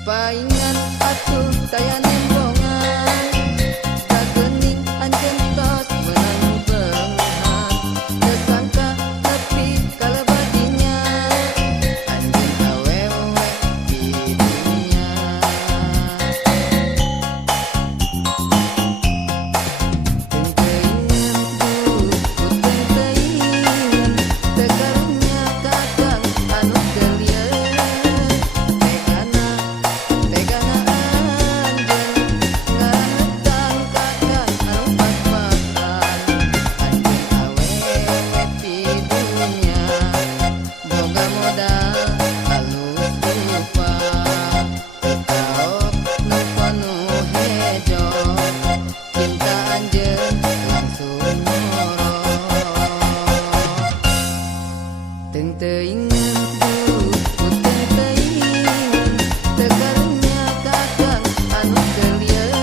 Paingan atuh saya nembongan Kagening anjeun tos menang beungan Tersangka nepi kalebadinya Anjeun awewe di dunya Teu teuingan puteng teuingan Teu karunya kakang anu geulieu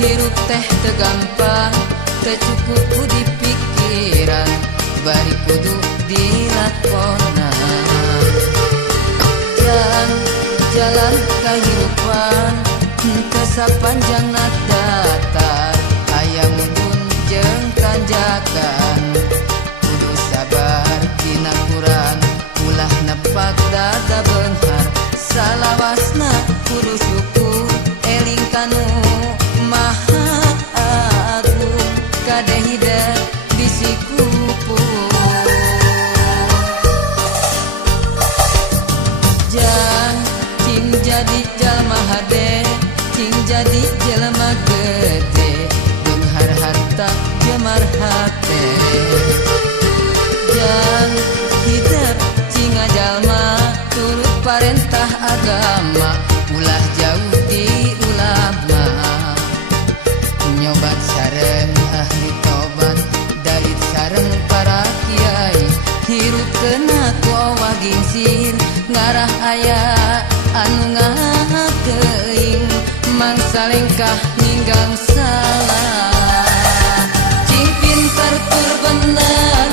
Hirup teh teu gampang, teu cukup ku di pikiran, bari kudu dilakonan. Jalan kahirupan teu sapanjangna datar, aya mundun jeung tanjakan. Kudu sabar dina kurang, ulah nepak dada beunghar, salawasna kudu syukur eling kanu Maha Agung kadehida bisi kupung Jang cing jadi jalma hade cing jadi jelema gede beunghar harta jemar hate Jang hidup cing jalma turut parentah agama ulah jauh di ulama nyobat sareng ahli tobat dait sareng para kiai hirup kena ku awah gingsir ngarah aya anu ngahateuing mangsa lengkah ninggang salah cing pinter tur bener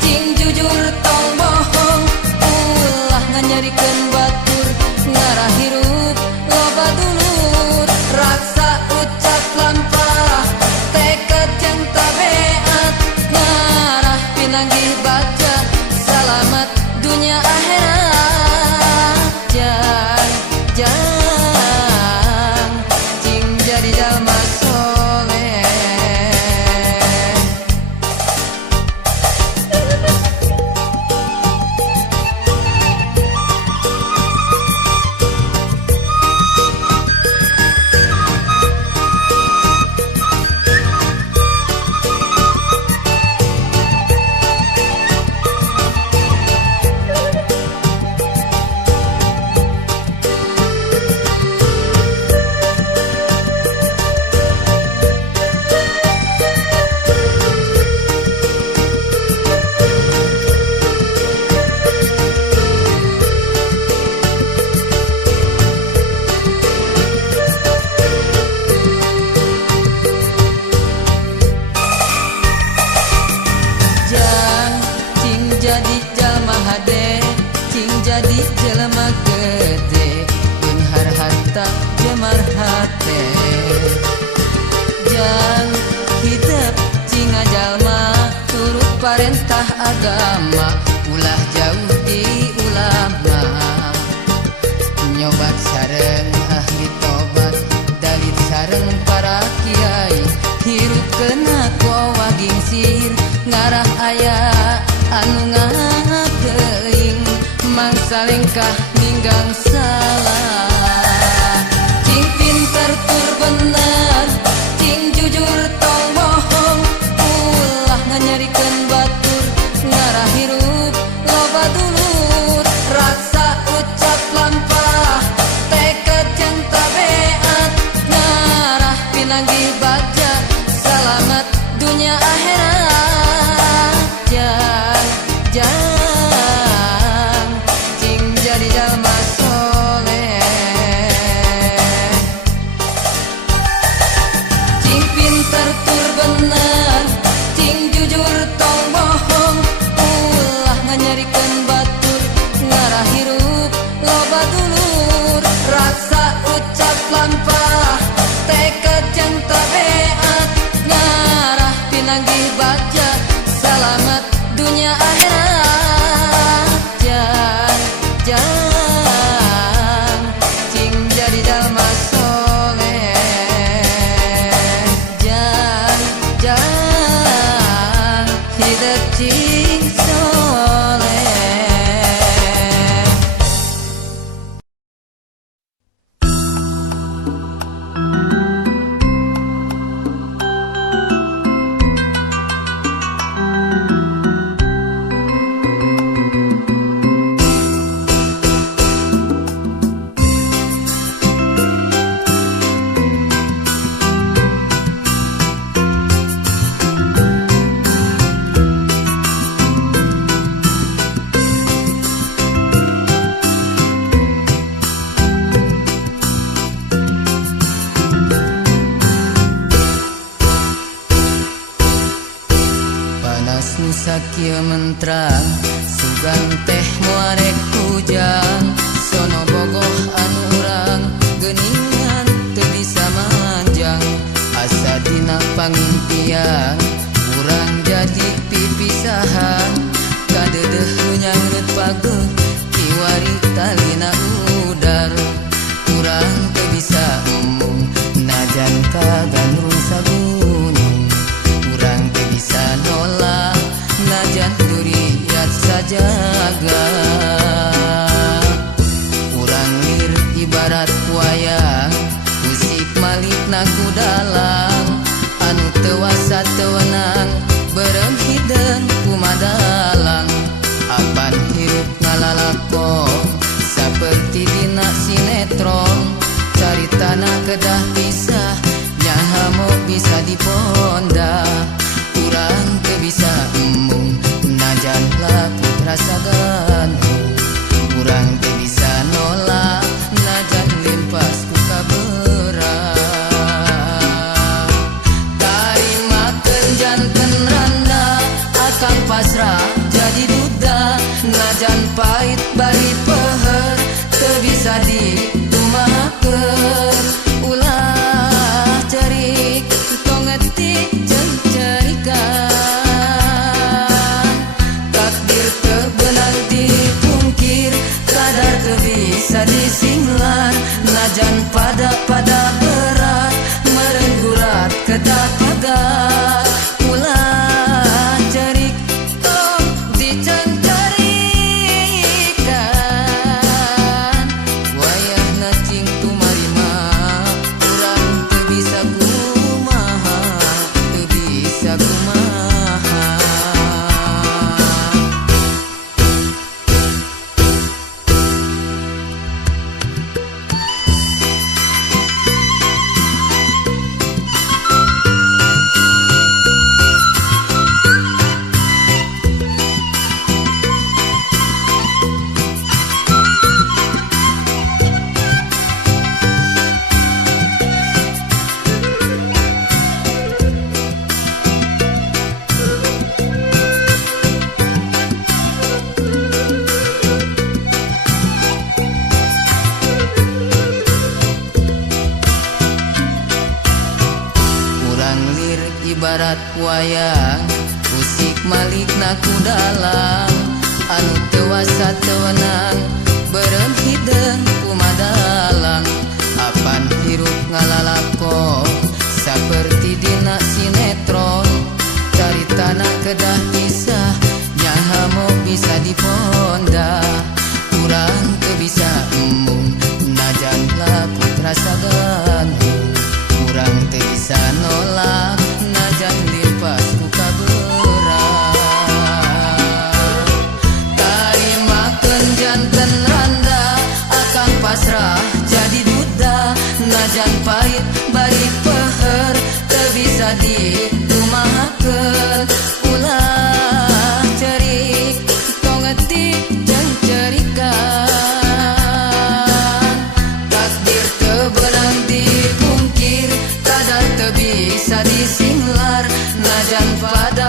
cing jujur tong bohong ulah nganyarikeun batur ngarah hirup loba dulur raksa ucap lampah tekad yang tabeat ngarah pinanggih baca selamat dunia akhirat jang cing jadi jalma soleh agama ulah jauh di ulama nyobat sareng ahli tobat dalit sareng para kiai hirup kena kowa gingsir ngarah aya anu ngageing mangsa lengkah ninggang salah cing pinter tur bener cing jujur tong bohong ulah nganyarikeun batur ngarah hirup loba dulur raksa ucap lampah tekad jeung tabeat ngarah pinanggih baja selamat dunia akhirat jang cing jadi jalma soleh cing pinter tur bener cing jujur tong bohong ulah nganyarikeun batur ngarah hirup loba dulur raksa ucap lampah tekad jeung tabeat ngarah pinanggih baja selamat dunia akhirat jang cing jadi jalma soleh jang hidup cing soleh. Panas nu sakieu mentrang sugan teh muarek hujan sono bogoh anu urang geuningan teu bisa manjang asa dina pangimpian urang jadi pipisahan kadeudeuh nu nyangreut pageuh kiwari talina udar urang teu bisa umum najan kagandrung sagunung urang teu bisa nolak najan duriat sajaga urang lir ibarat wayang musik malikna ku dalang anu teu wasa teu wenang beureum hideung kumadalang apan hirup ngalalakon saperti dina sinetron caritana kedah pisah nyaha mau bisa diponda urang teu bisa embung najan laku rasa gandung urang teu bisa nolak najan limpas ku kabeurang tarimakeun janten randa akang pasrah jadi duda najan pait bari peuheur teu bisa ditumakeun ulah cerik tong ngetik jeung cerikan takdir teu beunang dipungkir kadar teu bisa disinglar najan pada berat meureun gurat kedah pagar ulah cerik tong dicencarikan wayahna cing tumarima urang teu bisa kumaha teu bisa kumaha. ibarat wayang Usik malik naku dalam anu tewasa tewenang beureum hideung kumadalang apan hirup ngalalako saperti dina sinetron caritana kedah kisah nyaha mau bisa diponda urang teu bisa embung najan laku terasa gandung urang teu bisa nolak najan limpas ku kaberat tarimakeun janten randa akan pasrah jadi duda najan pahit bari peuheur teu bisa dikumahakeun ulah cerik tong ngetik jeung cerikan takdir teu beunang dipungkir kadar teu bisa disinglar najan pada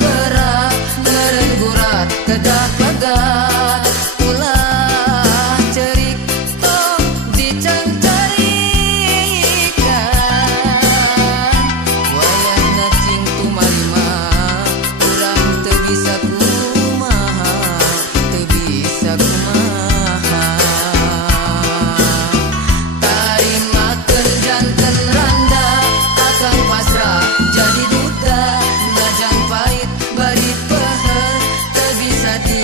berat ngeureun gurat kedah pegat ulah cerik tong dicancarikan wayahna cing tumarima urang teu bisa kumaha teu bisa kumaha tarimakeun janten randa akang pasrah jadi duda najan pahit bari peuheur teu bisa di